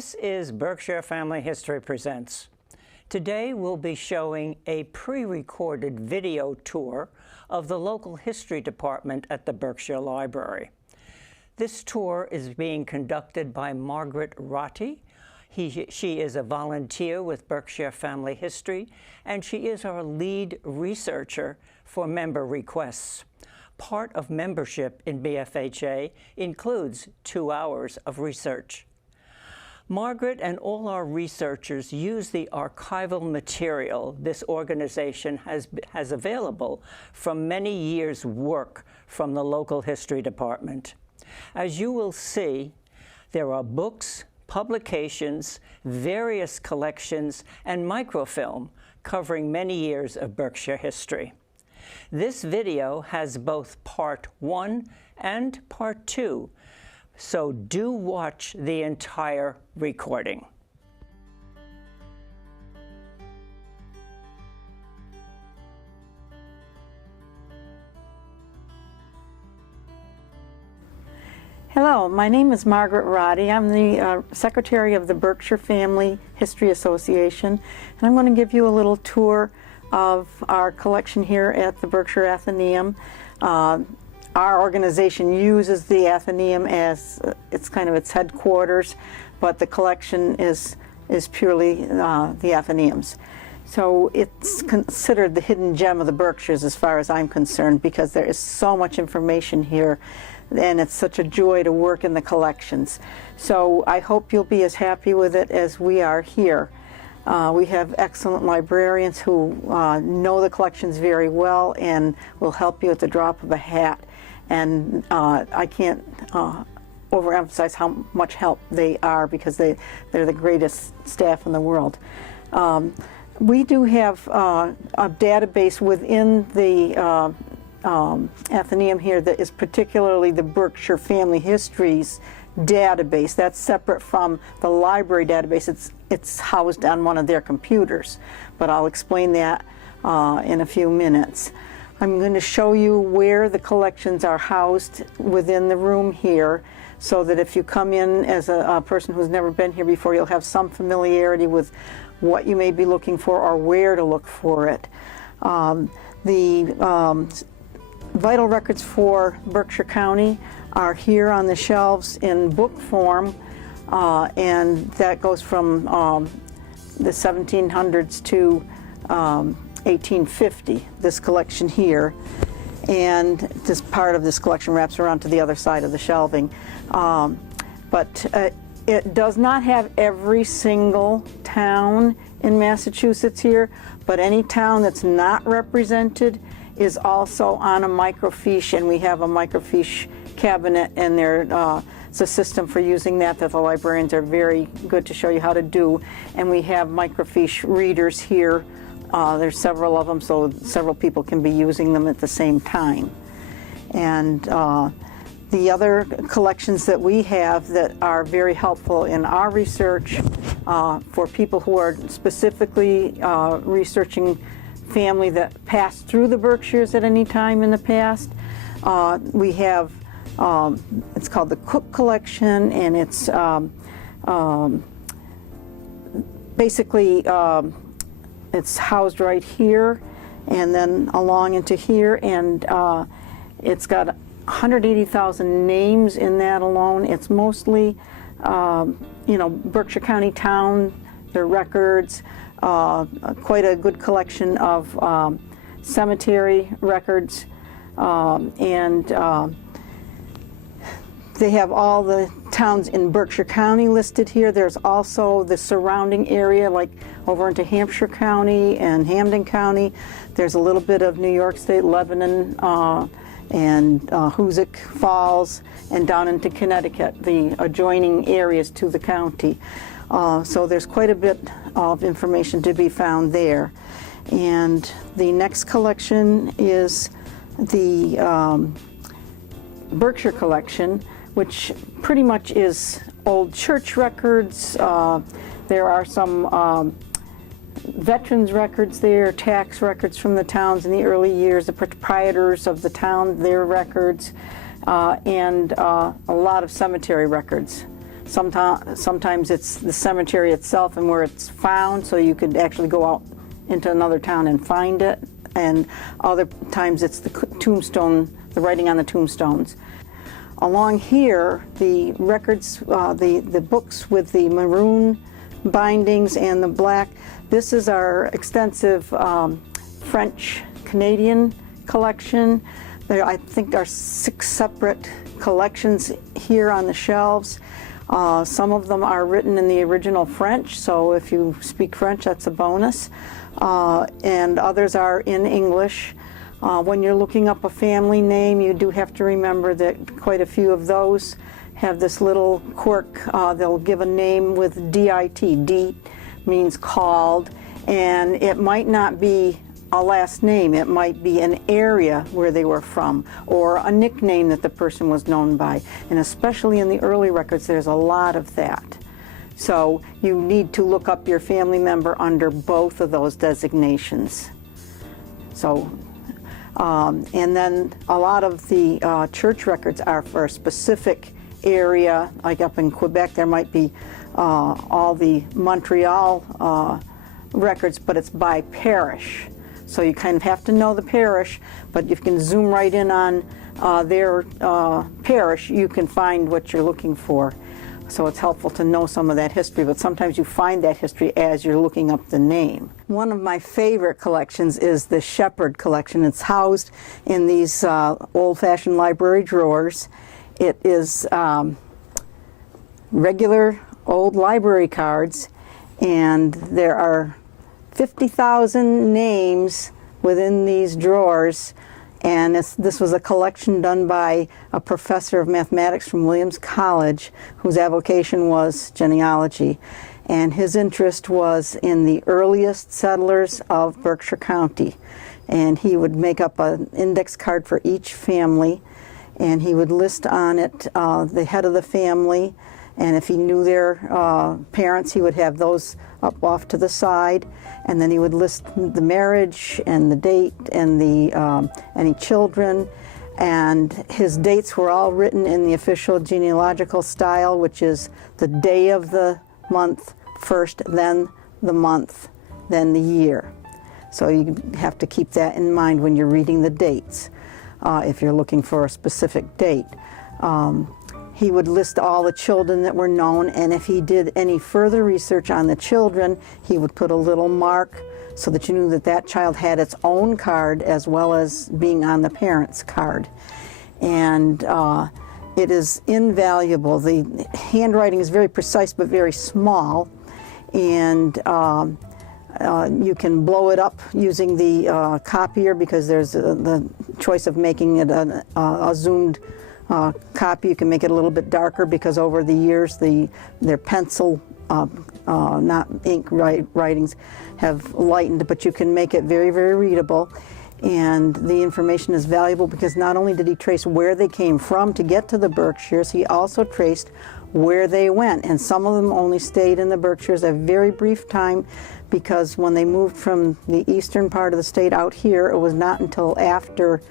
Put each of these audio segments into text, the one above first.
This is Berkshire Family History Presents. Today we'll be showing a pre-recorded video tour of the local history department at the Berkshire Library. This tour is being conducted by Margaret Ratti. She is a volunteer with Berkshire Family History, and she is our lead researcher for member requests. Part of membership in BFHA includes 2 hours of research. Margaret and all our researchers use the archival material this organization has available from many years' work from the local history department. As you will see, there are books, publications, various collections, and microfilm covering many years of Berkshire history. This video has both Part 1 and Part 2, so do watch the entire recording. Hello, my name is Margaret Ratti. I'm the Secretary of the Berkshire Family History Association, and I'm going to give you a little tour of our collection here at the Berkshire Athenaeum. Our organization uses the Athenaeum as it's kind of its headquarters, but the collection is purely the Athenaeum's. So it's considered the hidden gem of the Berkshires as far as I'm concerned, because there is so much information here, and it's such a joy to work in the collections. So I hope you'll be as happy with it as we are here. We have excellent librarians who know the collections very well and will help you at the drop of a hat. And I can't overemphasize how much help they are, because they're the greatest staff in the world. We do have a database within the Athenaeum here that is particularly the Berkshire Family Histories database. That's separate from the library database. It's housed on one of their computers, but I'll explain that in a few minutes. I'm going to show you where the collections are housed within the room here, so that if you come in as a person who's never been here before, you'll have some familiarity with what you may be looking for or where to look for it. The vital records for Berkshire County are here on the shelves in book form, and that goes from the 1700s to 1850, this collection here, and this part of this collection wraps around to the other side of the shelving. But it does not have every single town in Massachusetts here, but any town that's not represented is also on a microfiche, and we have a microfiche cabinet, and it's a system for using that the librarians are very good to show you how to do. And we have microfiche readers here. There's several of them, so several people can be using them at the same time. And the other collections that we have that are very helpful in our research for people who are specifically researching family that passed through the Berkshires at any time in the past, we have, it's called the Cook Collection, and it's basically it's housed right here and then along into here, and it's got 180,000 names in that alone. It's mostly, Berkshire County town, their records, quite a good collection of cemetery records, and they have all the towns in Berkshire County listed here. There's also the surrounding area, like over into Hampshire County and Hampden County. There's a little bit of New York State, Lebanon, and Hoosick Falls, and down into Connecticut, the adjoining areas to the county. So there's quite a bit of information to be found there. And the next collection is the Berkshire collection, which pretty much is old church records. There are some veterans records there, tax records from the towns in the early years, the proprietors of the town, their records, and a lot of cemetery records. Sometimes it's the cemetery itself and where it's found, so you could actually go out into another town and find it. And other times it's the tombstone, the writing on the tombstones. Along here, the records, the books with the maroon bindings and the black, this is our extensive French-Canadian collection. There, I think, are 6 separate collections here on the shelves. Some of them are written in the original French, so if you speak French, that's a bonus. And others are in English. When you're looking up a family name, you do have to remember that quite a few of those have this little quirk. They'll give a name with D-I-T. D means called, and it might not be a last name. It might be an area where they were from, or a nickname that the person was known by. And especially in the early records, there's a lot of that. So you need to look up your family member under both of those designations. So, and then a lot of the church records are for a specific area. Like up in Quebec, there might be all the Montreal records, but it's by parish. So you kind of have to know the parish, but you can zoom right in on their parish, you can find what you're looking for. So it's helpful to know some of that history, but sometimes you find that history as you're looking up the name. One of my favorite collections is the Shepherd collection. It's housed in these old-fashioned library drawers. It is regular old library cards, and there are 50,000 names within these drawers, and this was a collection done by a professor of mathematics from Williams College whose avocation was genealogy, and his interest was in the earliest settlers of Berkshire County, and he would make up an index card for each family, and he would list on it the head of the family, and if he knew their parents, he would have those up off to the side, and then he would list the marriage and the date and the any children, and his dates were all written in the official genealogical style, which is the day of the month first, then the month, then the year. So you have to keep that in mind when you're reading the dates, if you're looking for a specific date. He would list all the children that were known, and if he did any further research on the children, he would put a little mark so that you knew that that child had its own card as well as being on the parent's card. And it is invaluable. The handwriting is very precise but very small, and you can blow it up using the copier, because there's the choice of making it a zoomed copy. You can make it a little bit darker, because over the years their pencil, not ink writings, have lightened, but you can make it very, very readable. And the information is valuable because not only did he trace where they came from to get to the Berkshires, he also traced where they went. And some of them only stayed in the Berkshires a very brief time, because when they moved from the eastern part of the state out here, it was not until after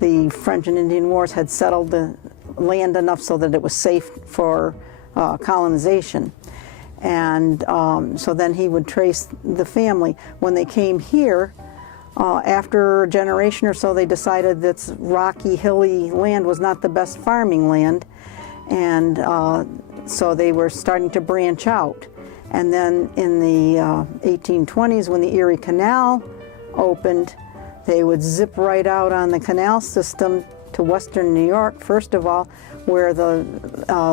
the French and Indian Wars had settled the land enough so that it was safe for colonization. And so then he would trace the family. When they came here, after a generation or so, they decided that rocky, hilly land was not the best farming land, and so they were starting to branch out. And then in the 1820s, when the Erie Canal opened, they would zip right out on the canal system to western New York, first of all, where the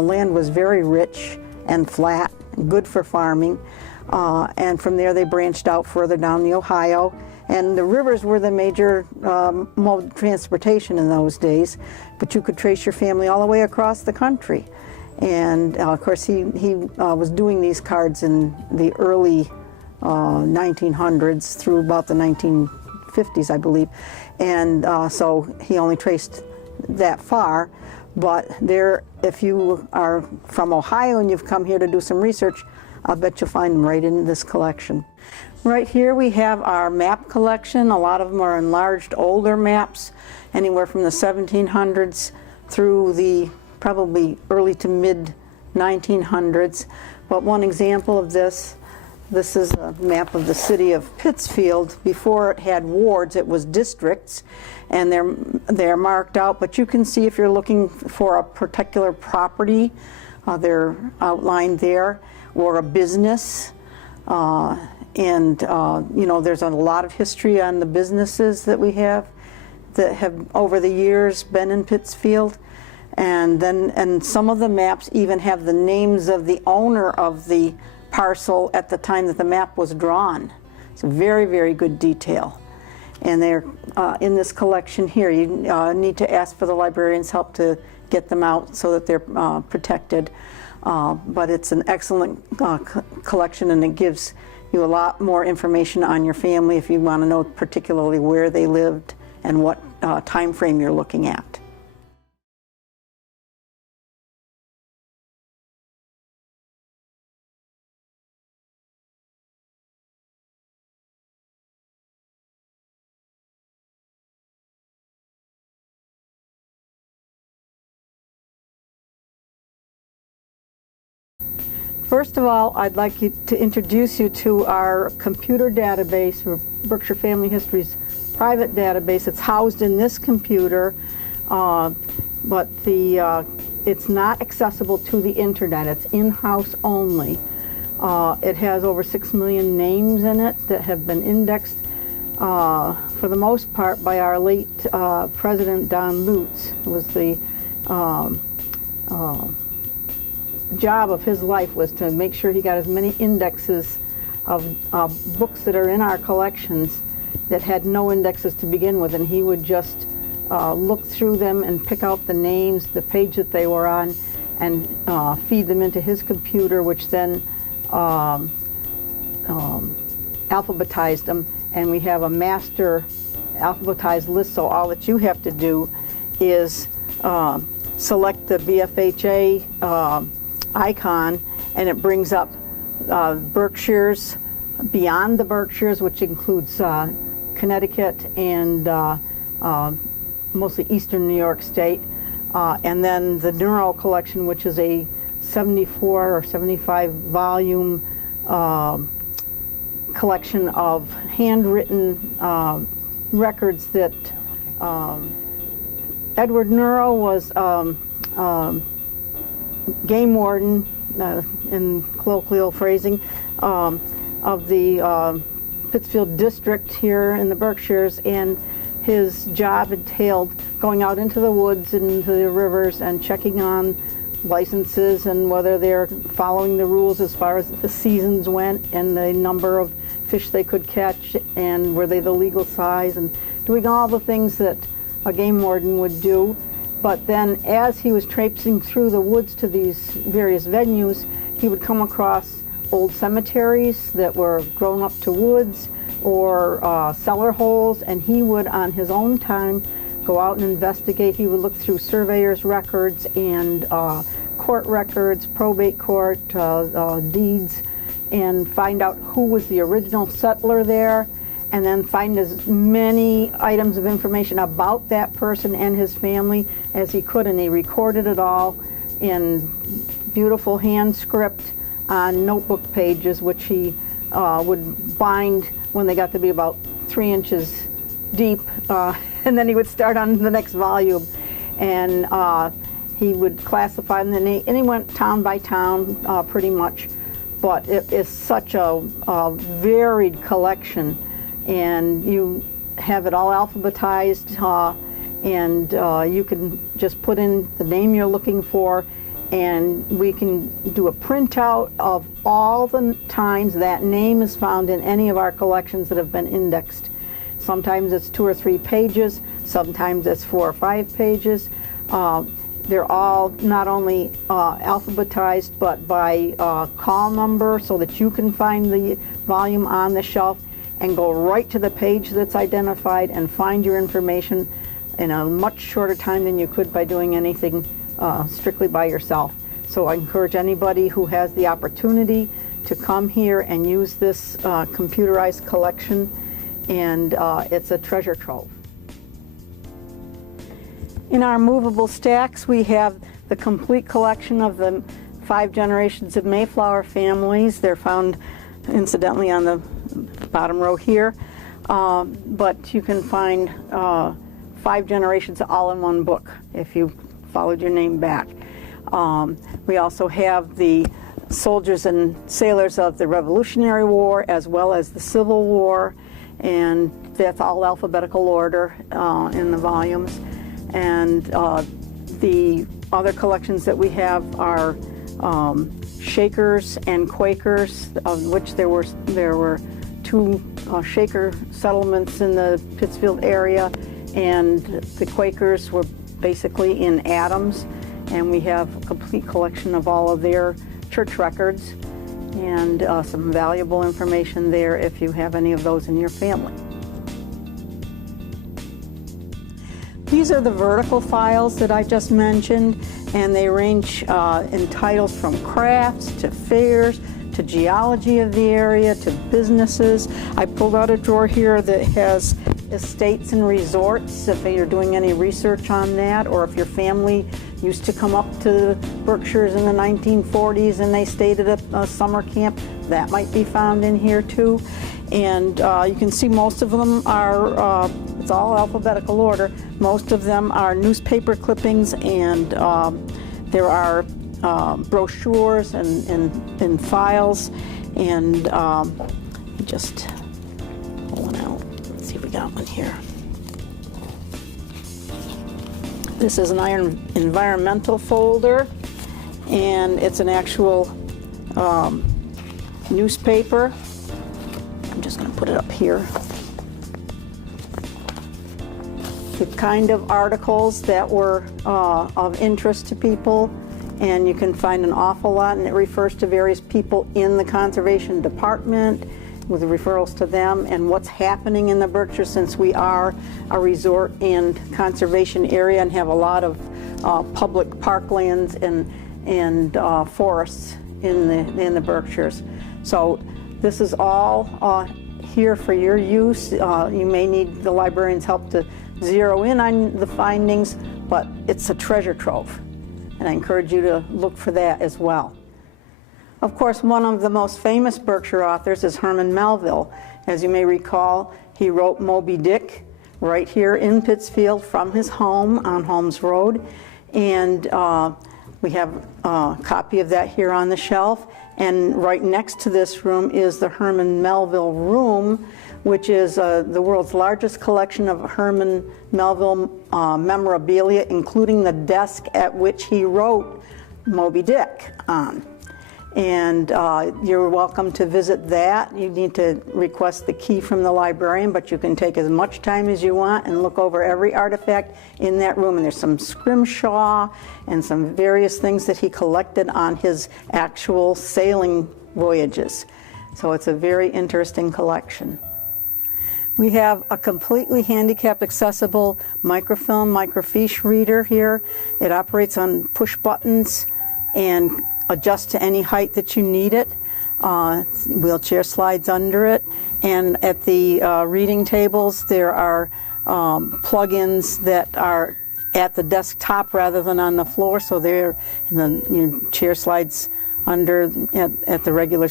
land was very rich and flat, good for farming. And from there they branched out further down the Ohio. And the rivers were the major mode of transportation in those days, but you could trace your family all the way across the country. And of course he was doing these cards in the early 1900s through about the 1950s, I believe. And so he only traced that far. But there, if you are from Ohio and you've come here to do some research, I'll bet you'll find them right in this collection. Right here we have our map collection. A lot of them are enlarged older maps, anywhere from the 1700s through the probably early to mid 1900s. But one example of this is a map of the city of Pittsfield. Before it had wards, it was districts, and they're marked out. But you can see if you're looking for a particular property, they're outlined there, or a business. And you know, there's a lot of history on the businesses that we have that have over the years been in Pittsfield. And some of the maps even have the names of the owner of the parcel at the time that the map was drawn. It's a very, very good detail. And they're in this collection here. You need to ask for the librarian's help to get them out so that they're protected. But it's an excellent collection, and it gives you a lot more information on your family if you want to know particularly where they lived and what time frame you're looking at. First of all, I'd like to introduce you to our computer database, Berkshire Family History's private database. It's housed in this computer, but it's not accessible to the internet. It's in-house only. It has over 6 million names in it that have been indexed for the most part by our late President Don Lutz. It was the job of his life was to make sure he got as many indexes of books that are in our collections that had no indexes to begin with, and he would just look through them and pick out the names, the page that they were on, and feed them into his computer, which then alphabetized them, and we have a master alphabetized list. So all that you have to do is select the BFHA icon, and it brings up Berkshires, beyond the Berkshires, which includes Connecticut and mostly eastern New York State, and then the Neuro collection, which is a 74 or 75 volume collection of handwritten records that Edward Neuro was game warden, in colloquial phrasing, of the Pittsfield district here in the Berkshires, and his job entailed going out into the woods and into the rivers and checking on licenses and whether they're following the rules as far as the seasons went and the number of fish they could catch and were they the legal size, and doing all the things that a game warden would do. But then as he was traipsing through the woods to these various venues, he would come across old cemeteries that were grown up to woods or cellar holes, and he would, on his own time, go out and investigate. He would look through surveyors' records and court records, probate court, deeds, and find out who was the original settler there, and then find as many items of information about that person and his family as he could, and he recorded it all in beautiful hand script on notebook pages, which he would bind when they got to be about 3 inches deep, and then he would start on the next volume, and he would classify them, and he went town by town pretty much. But it is such a varied collection, and you have it all alphabetized, and you can just put in the name you're looking for, and we can do a printout of all the times that name is found in any of our collections that have been indexed. Sometimes it's 2 or 3 pages, sometimes it's 4 or 5 pages. They're all not only alphabetized, but by call number, so that you can find the volume on the shelf and go right to the page that's identified and find your information in a much shorter time than you could by doing anything strictly by yourself. So I encourage anybody who has the opportunity to come here and use this computerized collection, and it's a treasure trove. In our movable stacks, we have the complete collection of the 5 generations of Mayflower families. They're found, incidentally, on the bottom row here. But you can find 5 generations all in one book if you followed your name back. We also have the soldiers and sailors of the Revolutionary War as well as the Civil War, and that's all alphabetical order in the volumes. And the other collections that we have are Shakers and Quakers, of which there were 2 Shaker settlements in the Pittsfield area, and the Quakers were basically in Adams, and we have a complete collection of all of their church records and some valuable information there if you have any of those in your family. These are the vertical files that I just mentioned, and they range in titles from crafts to fairs to geology of the area to businesses. I pulled out a drawer here that has estates and resorts, if you're doing any research on that, or if your family used to come up to the Berkshires in the 1940s and they stayed at a summer camp, that might be found in here too. And you can see most of them are, it's all alphabetical order, most of them are newspaper clippings, and there are brochures and files, and just pull one out. Let's see if we got one here. This is an environmental folder, and it's an actual newspaper. I'm just going to put it up here. The kind of articles that were of interest to people, and you can find an awful lot, and it refers to various people in the conservation department with referrals to them and what's happening in the Berkshire, since we are a resort and conservation area and have a lot of public parklands and forests in the Berkshires. So this is all here for your use. You may need the librarian's help to zero in on the findings, but it's a treasure trove, and I encourage you to look for that as well. Of course, one of the most famous Berkshire authors is Herman Melville. As you may recall, he wrote Moby Dick right here in Pittsfield from his home on Holmes Road, and we have a copy of that here on the shelf. And right next to this room is the Herman Melville Room, which is the world's largest collection of Herman Melville memorabilia, including the desk at which he wrote Moby Dick on. And you're welcome to visit that. You need to request the key from the librarian, but you can take as much time as you want and look over every artifact in that room. And there's some scrimshaw and some various things that he collected on his actual sailing voyages. So it's a very interesting collection. We have a completely handicap accessible microfilm, microfiche reader here. It operates on push buttons and adjust to any height that you need it. Wheelchair slides under it. And at the reading tables, there are plug-ins that are at the desktop rather than on the floor, so they're in the chair slides under at the regular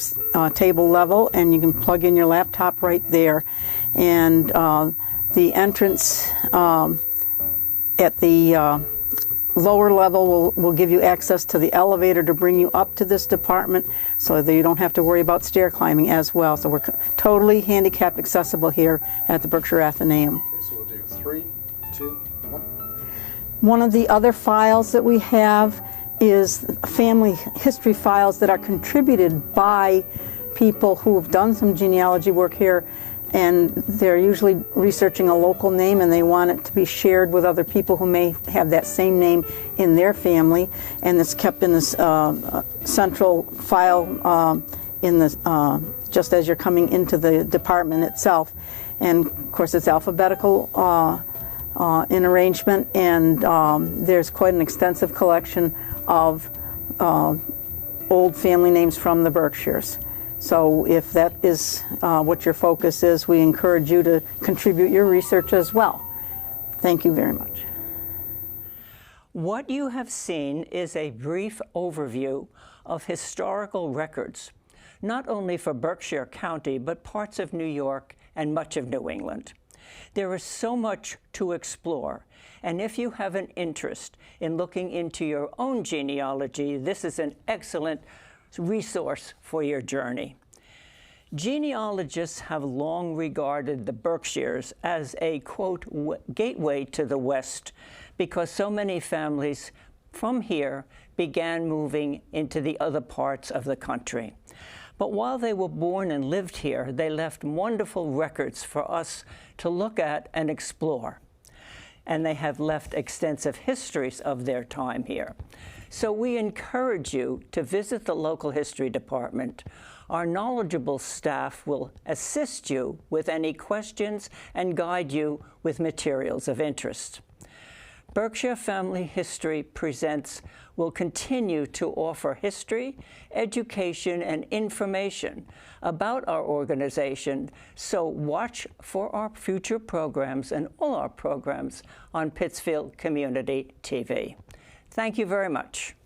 table level, and you can plug in your laptop right there. And the entrance at the lower level will give you access to the elevator to bring you up to this department, so that you don't have to worry about stair climbing as well. So we're totally handicap accessible here at the Berkshire Athenaeum. Okay, so we'll do 3, 2, 1. One of the other files that we have is family history files that are contributed by people who have done some genealogy work here, and they're usually researching a local name and they want it to be shared with other people who may have that same name in their family, and it's kept in this central file in the just as you're coming into the department itself. And of course it's alphabetical in arrangement, and there's quite an extensive collection of old family names from the Berkshires. So if that is what your focus is, we encourage you to contribute your research as well. Thank you very much. What you have seen is a brief overview of historical records, not only for Berkshire County, but parts of New York and much of New England. There is so much to explore, and if you have an interest in looking into your own genealogy, this is an excellent resource for your journey. Genealogists have long regarded the Berkshires as a, quote, gateway to the West, because so many families from here began moving into the other parts of the country. But while they were born and lived here, they left wonderful records for us to look at and explore. And they have left extensive histories of their time here. So we encourage you to visit the local history department. Our knowledgeable staff will assist you with any questions and guide you with materials of interest. Berkshire Family History Presents will continue to offer history, education, and information about our organization, so watch for our future programs and all our programs on Pittsfield Community TV. Thank you very much.